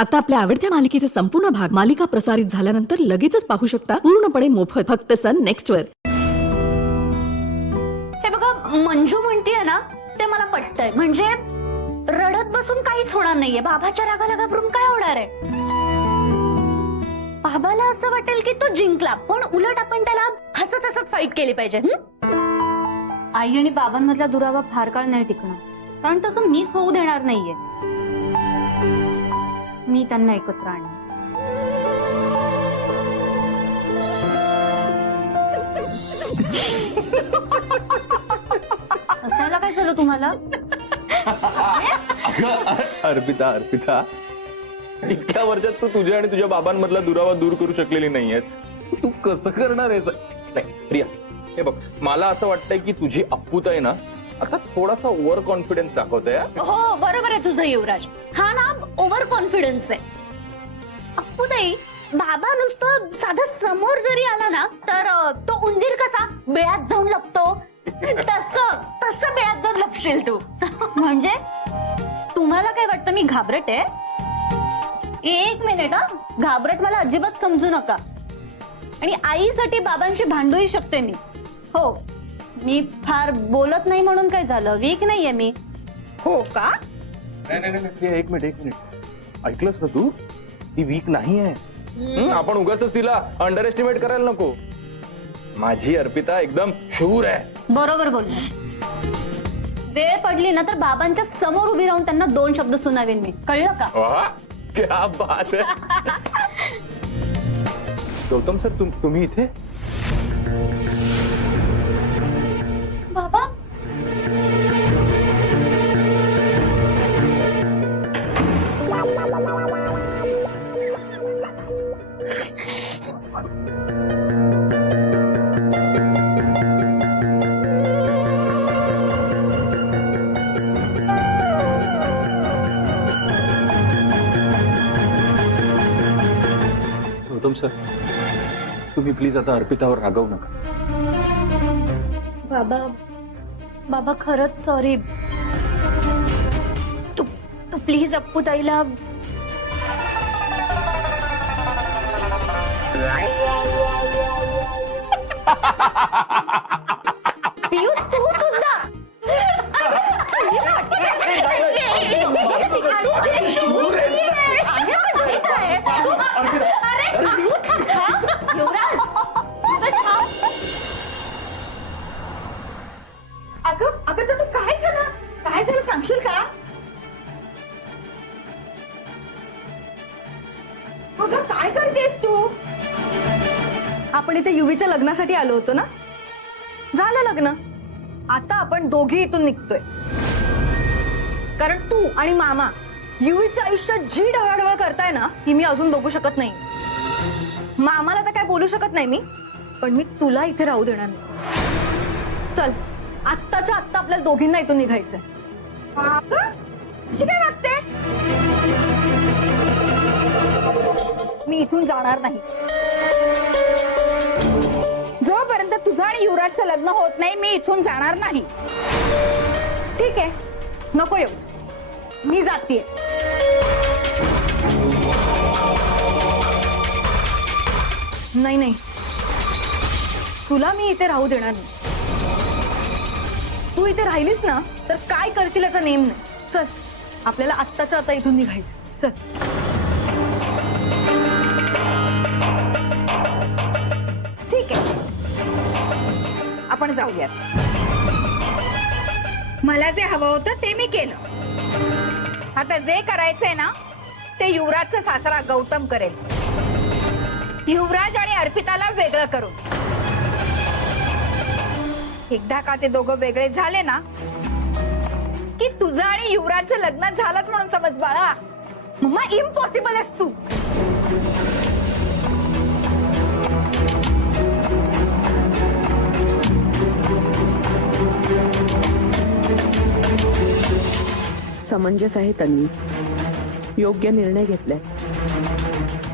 आता आपल्या आवडत्या मालिकेचे संपूर्ण भाग मालिका प्रसारित झाल्यानंतर लगेचच पाहू शकता पूर्णपणे मोफत फक्त सन नेक्स्ट वर. हे बघा, मंजू म्हणतीये ना ते मला पटतंय. म्हणजे रडत बसून काहीच होणार नाहीये. बाबाच्या रागाला घाबरून काय होणार आहे? बाबाला असं वाटेल की तो जिंकला, पण उलट आपण त्याला हसत हसत फाईट केली पाहिजे. आई आणि बाबांमधला दुरावा फार काळ नाही टिकणार, कारण तसं मीच होऊ देणार नाहीये. मी त्यांना एकत्र आणेन. हसायला काय झालं तुम्हाला? अर्पिता अर्पिता, इतक्या वर्षात तू तुझ्या आणि तुझ्या बाबांमधला दुरावा दूर करू शकलेली नाहीयेस. तू कसं करणार आहेस? नाही प्रिया, हे बघ, मला असं वाटतंय की तुझी अप्पूताई ना आता थोडासा ओव्हर कॉन्फिडन्स दाखवते. हो बरोबर आहे तुझं युवराज. हा ना ओव्हर कॉन्फिडन्स आहे. अप्पूताई, बाबा नुसतं साधं समोर जरी आला ना तर तो उंदीर कसा बिळात जाऊन लपतो, तसं बिळात जाऊन लपशील तू. म्हणजे तुम्हाला काय वाटतं मी घाबरट आहे? एक मिनिट हा, घाबरट मला अजिबात समजू नका. आणि आईसाठी बाबांशी भांडूही शकते मी. हो, मी फार बोलत नाही म्हणून काय झालं? वीक नाहीये मी. हो का? नाही, एक मिनिट ऐकलंस ना तू? ती वीक नाही आहे. आपण उगाच तिला अंडर एस्टिमेट करायला नको. माझी अर्पिता एकदम शूर आहे. बरोबर बोलला. वेळ पडली ना तर बाबांच्या समोर उभी राहून त्यांना 2 शब्द सुनावेन मी. कळलं का? वाह, क्या बात आहे. गौतम सर, तुम्ही इथे? बाबा, गौतम सर, तुम्ही प्लीज आता अर्पितावर रागवू नका. बाबा खरंच सॉरी. तू प्लीज अप्पूताईला पियू, तू सुद्धा. अगं तुम्ही काय झालं सांगशील का? अगं काय करतेस तू? आपण इथे युवीच्या लग्नासाठी आलो होतो ना. झालं लग्न. आता आपण दोघी इथून निघतोय, कारण तू आणि मामा युवीच्या आयुष्यात जी ढवळाढवळ करताय ना ती मी अजून बघू शकत नाही. मामाला तर काय बोलू शकत नाही मी, पण मी तुला इथे राहू देणार नाही. चल, आत्ताच्या आत्ता आपल्याला दोघींना इथून निघायचंय. कशी काय वागते? मी इथून जाणार नाही. जोपर्यंत तुझं आणि युवराजचं लग्न होत नाही मी इथून जाणार नाही. ठीक आहे, नको येऊस, मी जातीये. नाही, तुला मी इथे राहू देणार नाही. तू इथे राहिलीस ना तर काय करशील याचा नेम नाही. चल, आपल्याला आत्ताच्या आता इथून निघायचं. चल. ठीक आहे, आपण जाऊयात. मला जे हवं होतं ते मी केलं. आता जे करायचंय ना ते युवराजचा सासरा गौतम करेल. युवराज आणि अर्पिताला वेगळं करू. एकदा का ते दोघं वेगळे झाले ना की तुझं आणि युवराजचं लग्न झालंच म्हणून समज बाळा. मम्मा, इम्पॉसिबल आहेस तू. समंजस आहे तन्वी, योग्य निर्णय घेतलाय.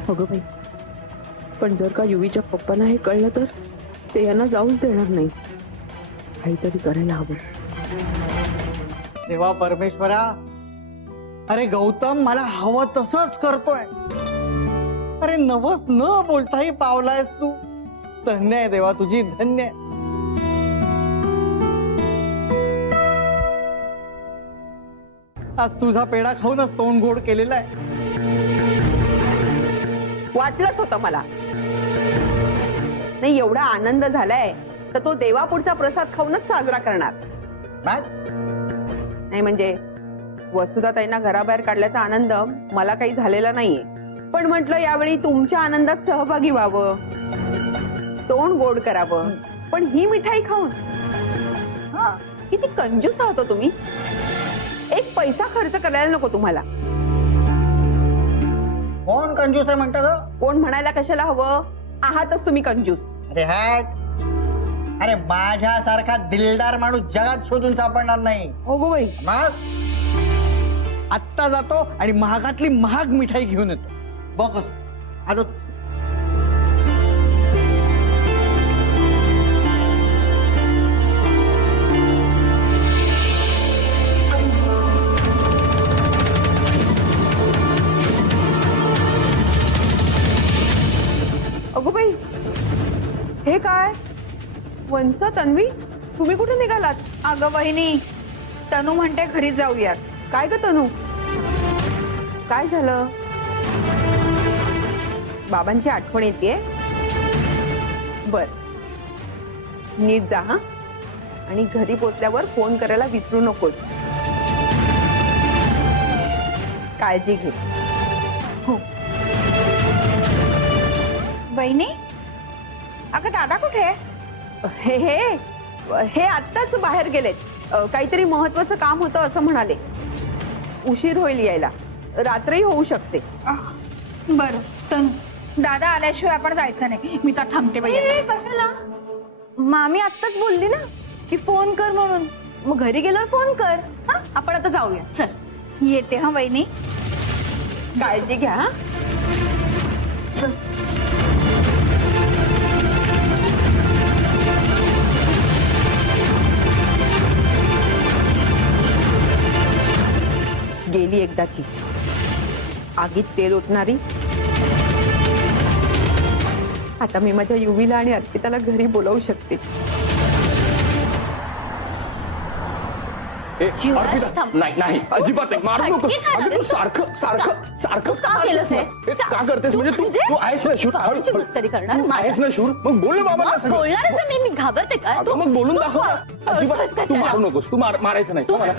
अगं बाई, पण जर का युवीच्या पप्पांना हे कळलं तर ते यांना जाऊच देणार नाही. काहीतरी करायला हवं. देवा परमेश्वरा, अरे गौतम, मला हवं तसंच करतोय. अरे नवस न बोलताही पावलायस तू. धन्य आहे देवा तुझी, धन्य आहे. आज तुझा पेढा खाऊनच तोंड गोड केलेला आहे. वाटलंच होतं मला. नाही, एवढा आनंद झालाय तर तो देवापुढचा प्रसाद खाऊनच साजरा करणार. मग? नाही म्हणजे वसुधाताईंना घराबाहेर काढल्याचा आनंद मला काही झालेला नाहीये, पण म्हटलं यावेळी तुमच्या आनंदात सहभागी व्हावं, तोंड गोड करावं. पण ही मिठाई खाऊन हा, किती कंजूस आहात हो तुम्ही. एक पैसा खर्च करायला नको तुम्हाला. कोण कंजूस आहे म्हणता ग? कोण म्हणायला कशाला हवं, आहातच तुम्ही कंजूस. अरे हॅट. अरे माझ्यासारखा दिलदार माणूस जगात शोधून सापडणार नाही. हो गो बाई. मग आत्ता जातो आणि महागातली महाग मिठाई घेऊन येतो. बघ आलोच. अगो बाई, हे काय? वंसा, तन्वी, तुम्ही कुठे निघालात? अगं वहिनी, तनू म्हणते घरी जाऊयात. काय ग तनू, काय झालं? बाबांची आठवण येते. बर, नीट जा हा, आणि घरी पोचल्यावर फोन करायला विसरू नकोस. काळजी घे. वहिनी, अगं दादा कुठे आहे? हे हे हे आत्ताच बाहेर गेलेत. काहीतरी महत्वाचं काम होतं असं म्हणाले. उशीर होईल यायला, रात्री होऊ शकते. बरं, तनू दादा आल्याशिवाय आपण जायचं नाही. मी तर थांबते बाई. कशाला? मामी आत्ताच बोलली ना की फोन कर म्हणून. मग घरी गेल्यावर फोन कर. हा, आपण आता जाऊया. चल येते हा वहिनी. काळजी घ्या हा. चल. गेली एकदाची आगीत तेल ओतणारी. आता मी माझ्या युवीला आणि अर्पिताला घरी बोलावू शकते. ए, युवराज, अर्पिता, थांब. नाही नाही अजिबात नाही. मारू नको. फटके खाणार अगं, तू आहेस. सारखं सारखं सारखं का केलंस हे? हे का करतेस? म्हणजे तू आहेस ना शूर. बाबांची मस्करी करणार? तू आहेस ना शूर. मग बोल ना बाबांना सगळं. बोलणारच आहे मी घाबरते काय? अगं, मग बोलून दाखव ना. अजिबात कशाला? तू मारू नकोस. तू मारायचं नाही. तू- मला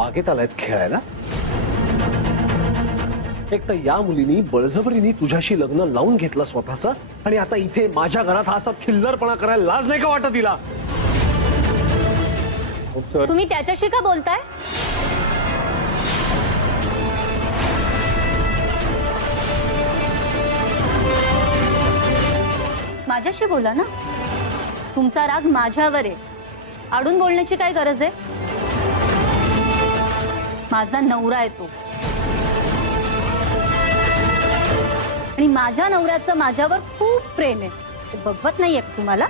बागेत आलायत खेळायला. एक तर या मुलीनी बळजबरीने तुझ्याशी लग्न लावून घेतलं स्वतःचं, आणि आता इथे माझ्या घरात हा असा थिल्लरपणा करायला लाज नाही का वाटत तिला? सर, तुम्ही त्याच्याशी का बोलताय? माझ्याशी बोला ना. तुमचा राग माझ्यावर आहे. आडून बोलण्याची काय गरज आहे? माझा नवरा आहे तो, आणि माझ्या नवऱ्याचं माझ्यावर खूप प्रेम आहे. ते बघवत नाहीये का तुम्हाला?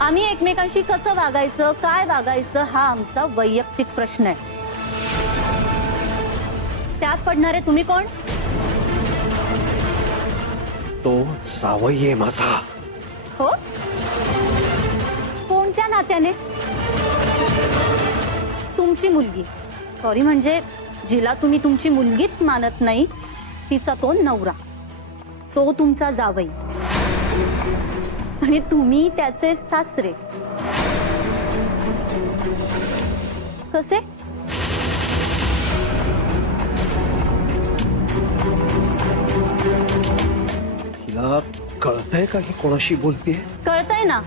आम्ही एकमेकांशी कसं वागायचं, काय वागायचं, हा आमचा वैयक्तिक प्रश्न आहे. त्यात पडणारे तुम्ही कोण? तो सावई आहे माझा. हो? कोणत्या नात्याने? तुमची मुलगी, सॉरी म्हणजे जिला तुम्ही तुमची मुलगीच मानत नाही, तिचा तो नवरा, तो तुमचा जावई, आणि तुम्ही त्याचे सासरे. कसे? तिला कळतंय का ही कोणाशी बोलतेय? कळतंय ना,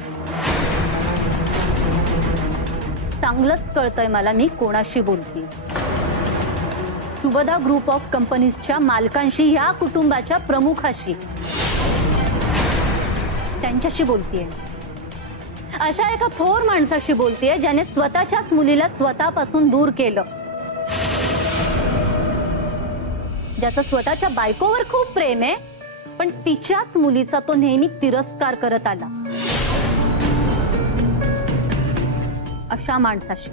चांगलंच कळतंय मला मी कोणाशी बोलते. शुभदा ग्रुप ऑफ कंपनीजच्या मालकांशी, या कुटुंबाच्या प्रमुखाशी, त्यांच्याशी बोलतेय. अशा एका थोर माणसाशी बोलतेय ज्याने स्वतःच्याच मुलीला स्वतःपासून दूर केलं, ज्याचं स्वतःच्या बायकोवर खूप प्रेम आहे पण तिच्याच मुलीचा तो नेहमी तिरस्कार करत आला. अशा माणसाशी.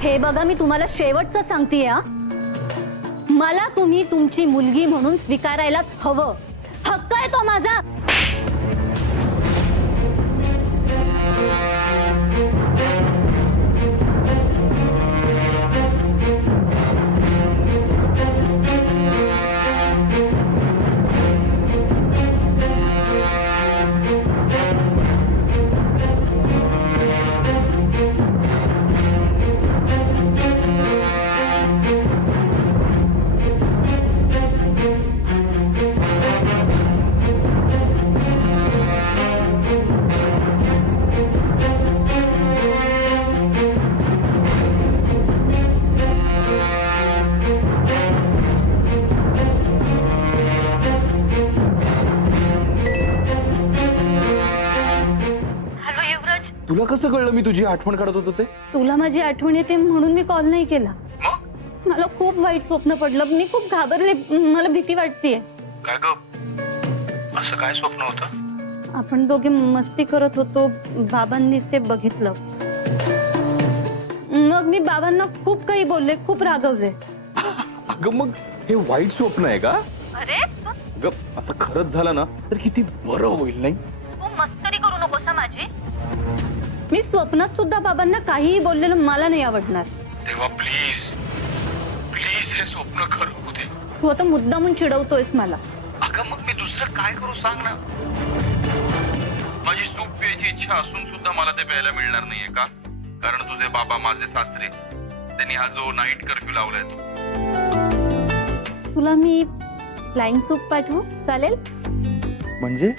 हे बघा, मी तुम्हाला शेवटचं सांगतेय हा. मला तुम्ही तुमची मुलगी म्हणून स्वीकारायलाच हवं. हक्क आहे तो माझा. तुला कसं कळलं मी तुझी आठवण काढत होतो ते? तुला माझी आठवण येते म्हणून मी कॉल नाही केला. मला खूप वाईट स्वप्न पडलं. मी खूप घाबरले. मला भीती वाटतेय. काय ग, असं काय स्वप्न होतं? आपण दोघे मस्ती करत होतो. बाबांनी ते बघितलं. मग मी बाबांना खूप काही बोलले, खूप रागवले. अगं मग हे वाईट स्वप्न आहे का? अरे अगं असं खरंच झालं ना तर किती बरं होईल नाही? तू मस्करी करू नकोस हा माझी. मी स्वप्नात सुद्धा बाबांना काहीही बोललेलं मला नाही आवडणार. तेव्हा प्लीज प्लीज हे स्वप्न खरं होऊ दे. तू आता मुद्दामून चिडवतोयस मला. अगं मग मी दुसरं काय करू सांग ना. माझी सूप प्यायची इच्छा असून सुद्धा मला ते प्यायला मिळणार नाहीये का? कारण तुझे बाबा माझे सासरे त्यांनी हा जो नाईट कर्फ्यू लावलाय तो. तुला मी फ्लाइंग सूप पाठवू चालेल? म्हणजे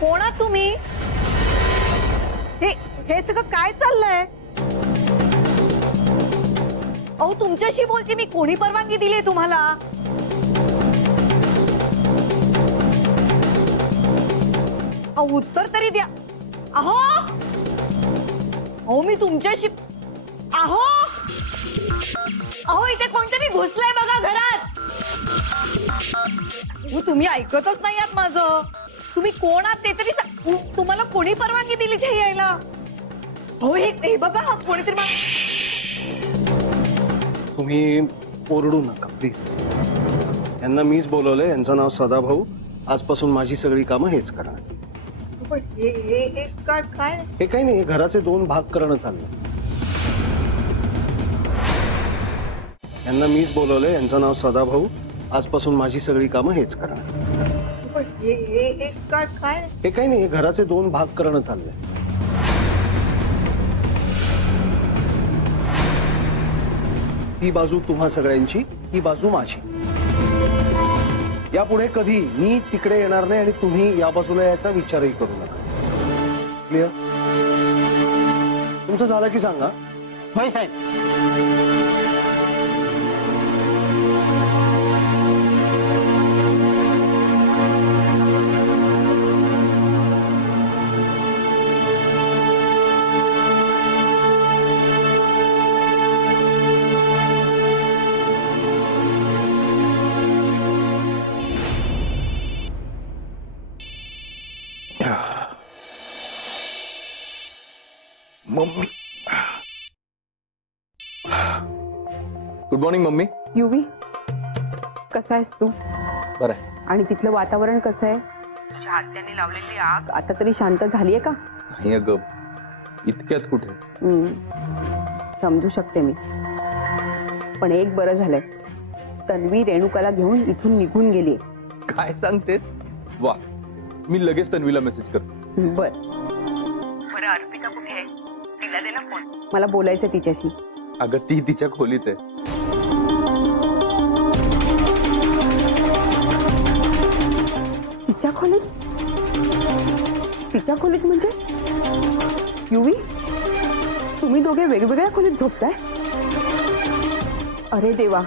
कोण आहात तुम्ही? हे सगळं काय चाललंय? अहो तुमच्याशी बोलते मी. कोणी परवानगी दिली तुम्हाला? अहो उत्तर तरी द्या. अहो अहो मी तुमच्याशी. अहो अहो इथे कोणतरी घुसलंय बघा घरात. तुम्ही ऐकतच नाही आहात माझं. तुम्ही कोण आहात ते तरी तुम्हाला कोणी परवानगी दिली ते यायला? हो हे बघा कोणीतरी. तुम्ही ओरडू नका प्लीज. यांना मीच बोलवलंय. यांचं नाव सदाभाऊ. आजपासून माझी सगळी कामं हेच करणार. पण हे काय? हे काही नाही, हे घराचे 2 भाग करणं चाललं. यांना मीच बोलवलंय. यांचं नाव सदाभाऊ. आजपासून माझी सगळी कामं हेच करणार. हे काय? हे काही नाही, हे घराचे 2 भाग करणं चाललंय. ही बाजू तुम्हा सगळ्यांची, ही बाजू माझी. यापुढे कधी मी तिकडे येणार नाही आणि तुम्ही या बाजूला यायचा विचारही करू नका. क्लिअर? तुमचं झालं की सांगा. होय साहेब. Mummy. Good morning mummy. Yuvi कसा आहेस तू? बरं आहे. आणि तिथलं वातावरण कसं आहे? तुझ्या आत्याने लावलेली आग आता तरी शांत झालीये का? नाही अगं, इतक्यात कुठे. समजू शकते मी, पण एक बरं झालंय, तन्वी रेणुकाला घेऊन इथून निघून गेली. काय सांगतेस? वा, मी लगेच तन्वीला मेसेज करतो. बरं अर्पिता कुठे आहे? तिला दे ना फोन, मला बोलायचं तिच्याशी. अगं ती तिच्या खोलीत आहे. तिच्या खोलीत? तिच्या खोलीत म्हणजे? युवी, तुम्ही दोघे वेगवेगळ्या खोलीत झोपताय? अरे देवा,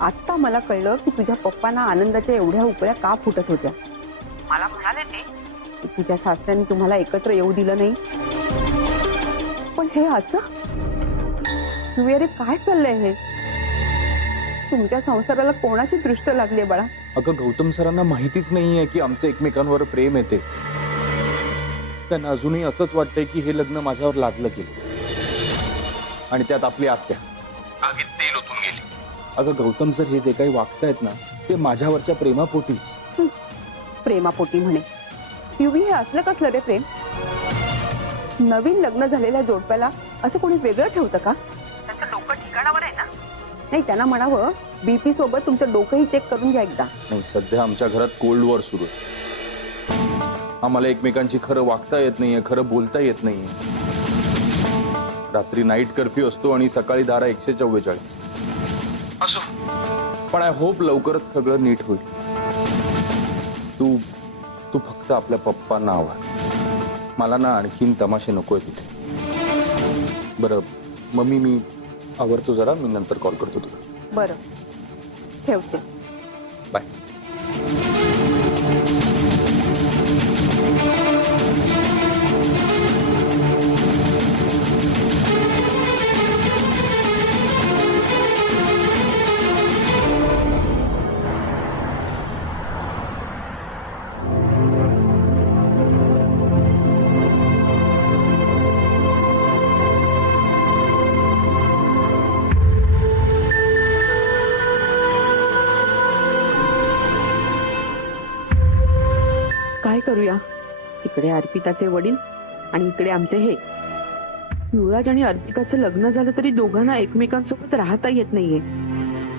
आत्ता मला कळलं की तुझ्या पप्पांना आनंदाच्या एवढ्या उपळ्या का फुटत होत्या. मला म्हणाले ते की तुझ्या सासऱ्यांनी तुम्हाला एकत्र येऊ दिलं नाही. पण हे असं? युवी, अरे काय चाललंय हे? तुमच्या संसाराला कोणाची दृष्ट लागली बाळा? अगं गौतम सरांना माहितीच नाहीये की आमचं एकमेकांवर प्रेम येते. त्यांना अजूनही असंच वाटतंय की हे लग्न माझ्यावर लादलं गेलं आणि त्यात आपली आत्या आगीत तेल ओतून गेली. अगं गौतम सर हे जे काही वागतायत ना, ते माझ्यावरच्या प्रेमापोटी. प्रेमापोटी म्हणे. युवी, हे असलं कसलं रे प्रेम? नवीन लग्न झालेल्या जोडप्याला असं कोणी वेगळं ठेवतं का? त्यांचं डोकं ठिकाणावर आहे ना? नाही, त्यांना म्हणावं बीपी सोबत तुमचं डोकंही चेक करून घ्या एकदा. नाही, सध्या आमच्या घरात कोल्ड वॉर सुरू आहे. आम्हाला एकमेकांची खरं वागता येत नाहीये, खरं बोलता येत नाहीये. रात्री नाईट कर्फ्यू असतो आणि सकाळी धारा 144. असो, पण आय होप लवकरच सगळं नीट होईल. तू तू फक्त आपल्या पप्पांना आवाज. मला ना आणखीन तमाशे नकोय तिथे. बरं मम्मी, मी आवरतो जरा, मी नंतर कॉल करतो तुला. बरं, ठेवते. बाय. काय करूया? इकडे अर्पिताचे वडील आणि इकडे आमचे हे. युवराज आणि अर्पिताचं लग्न झालं तरी दोघांना एकमेकांसोबत राहता येत नाहीये.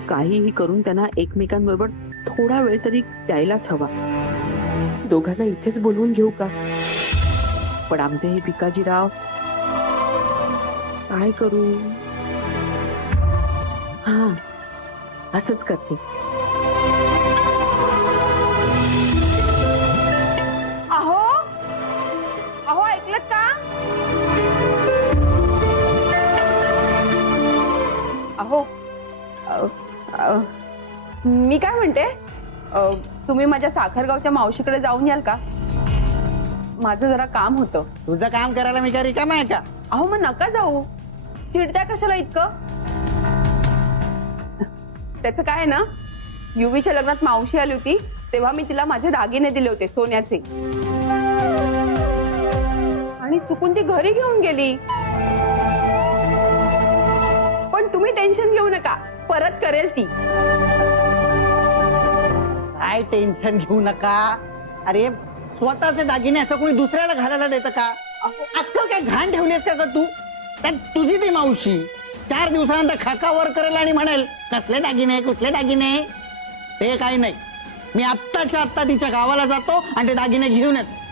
काहीही करून त्यांना एकमेकांबरोबर थोडा वेळ तरी द्यायलाच हवा. दोघांना इथेच बोलवून घेऊ का? पण आमचे हे भिकाजीराव, काय करू? हा, असंच करते. अहो अहो, ऐकलं का? अहो, मी काय म्हणते, तुम्ही माझ्या साखरगावच्या मावशीकडे जाऊन याल का? माझं जरा काम होतं. तुझं काम करायला मी काय रिकामा आहे का? अहो मग नका जाऊ. चिडताय कशाला इतकं? त्याचं काय आहे ना, युवीच्या लग्नात मावशी आली होती तेव्हा मी तिला माझे दागिने दिले होते सोन्याचे, आणि चुकून ती घरी घेऊन गेली. पण तुम्ही टेन्शन घेऊ नका, परत करेल ती. काय टेन्शन घेऊ नका. अरे स्वतःचे दागिने असं कोणी दुसऱ्याला घालायला देतं का? अक्कल काय घाण ठेवलीस का ग तू? त्यात तुझी ती मावशी 4 दिवसानंतर खाकावर करेल आणि म्हणेल कसले दागिने, कुठले दागिने. ते काही नाही, मी आत्ताच्या आत्ता तिच्या गावाला जातो आणि ते दागिने घेऊन येतो.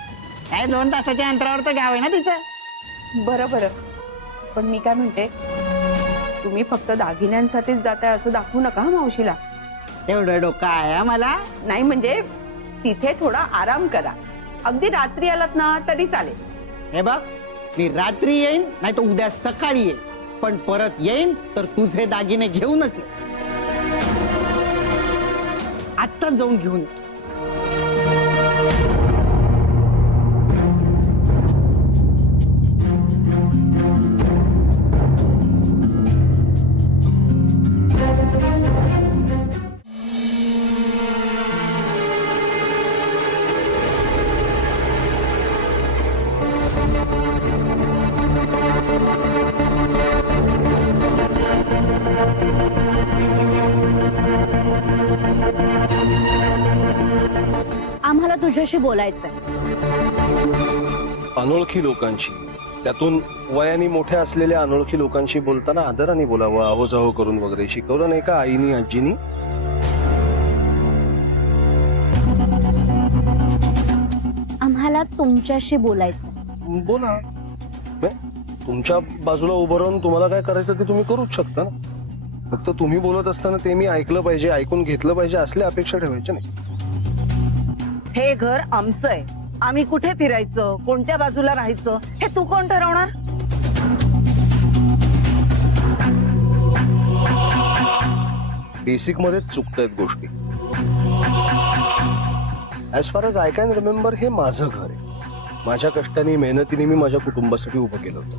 काय 2 तासाच्या अंतरावर तर गाव आहे ना तिचं. बरं बरं, पण मी काय म्हणते, तुम्ही फक्त दागिन्यांसाठीच जाताय असं दाखवू नका हं मावशीला. एवढं डोकं आहे हा मला. नाही म्हणजे तिथे थोडा आराम करा. अगदी रात्री आलात ना तरी चालेल. हे बघ, मी रात्री येईन नाही तर उद्या सकाळी येईन, पण परत येईन तर तुझे दागिने घेऊनच ये. आत्ताच जाऊन घेऊन ये. आम्हाला तुझ्याशी बोलायचंय. अनोळखी लोकांशी, त्यातून वयाने मोठ्या असलेल्या अनोळखी लोकांशी बोलताना आदराने बोलावं, आहोजाहो करून वगैरे शिकवलं नाही का आईनी आजीनी? आम्हाला तुमच्याशी बोलायचंय. बोला. नाही, तुमच्या बाजूला उभं राहून तुम्हाला काय करायचं ते तुम्ही करूच शकता ना. फक्त तुम्ही बोलत असताना ते मी ऐकलं पाहिजे, ऐकून घेतलं पाहिजे असल्या अपेक्षा ठेवायच्या नाही. हे घर आमचं आहे. आम्ही कुठे फिरायचं, कोणत्या बाजूला राहायचं हे तू कोण ठरवणार? बेसिक मध्ये चुकतायत गोष्टी. As far as I can remember हे माझं घर आहे. माझ्या कष्टाने मेहनतीने मी माझ्या कुटुंबासाठी उभं केलं होतं.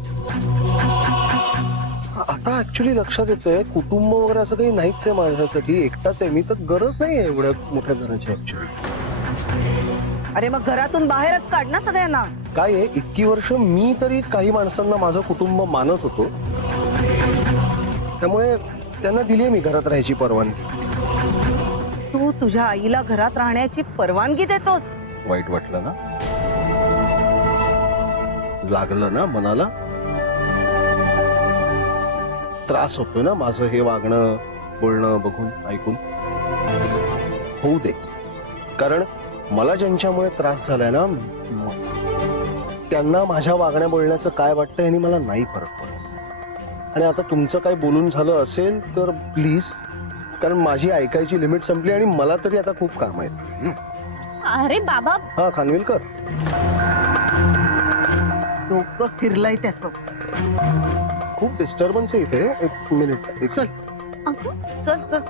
आता ऍक्च्युली लक्षात येतंय कुटुंब वगैरे असं काही नाहीच आहे माझ्यासाठी. एकटाच आहे मी, तर गरज नाही आहे एवढ्या मोठ्या घराची ऍक्च्युली. अरे मग घरातून बाहेरच काढ ना सगळ्यांना. काय आहे, इतकी वर्ष मी तरी काही माणसांना माझं कुटुंब मानत होतो, त्यामुळे त्यांना दिली मी घरात राहायची परवानगी. तू तुझ्या आईला घरात राहण्याची परवानगी देतोस? वाईट वाटलं ना? लागलं ना मनाला? त्रास होतोय ना माझं हे वागणं बोलणं बघून ऐकून? होऊ दे, कारण मला ज्यांच्यामुळे त्रास झालाय ना त्यांना माझ्या वागण्या बोलण्याचं काय वाटतं यांनी मला नाही फरक पडत. आणि आता तुमचं काय बोलून झालं असेल तर प्लीज, कारण माझी ऐकायची लिमिट संपली आणि मला तरी आता खूप काम आहे. अरे बाबा, हा खानविलकर, डोकं फिरलंय त्याचं. खूप डिस्टर्बन्स आहे इथे. एक मिनिट. चल चल चल.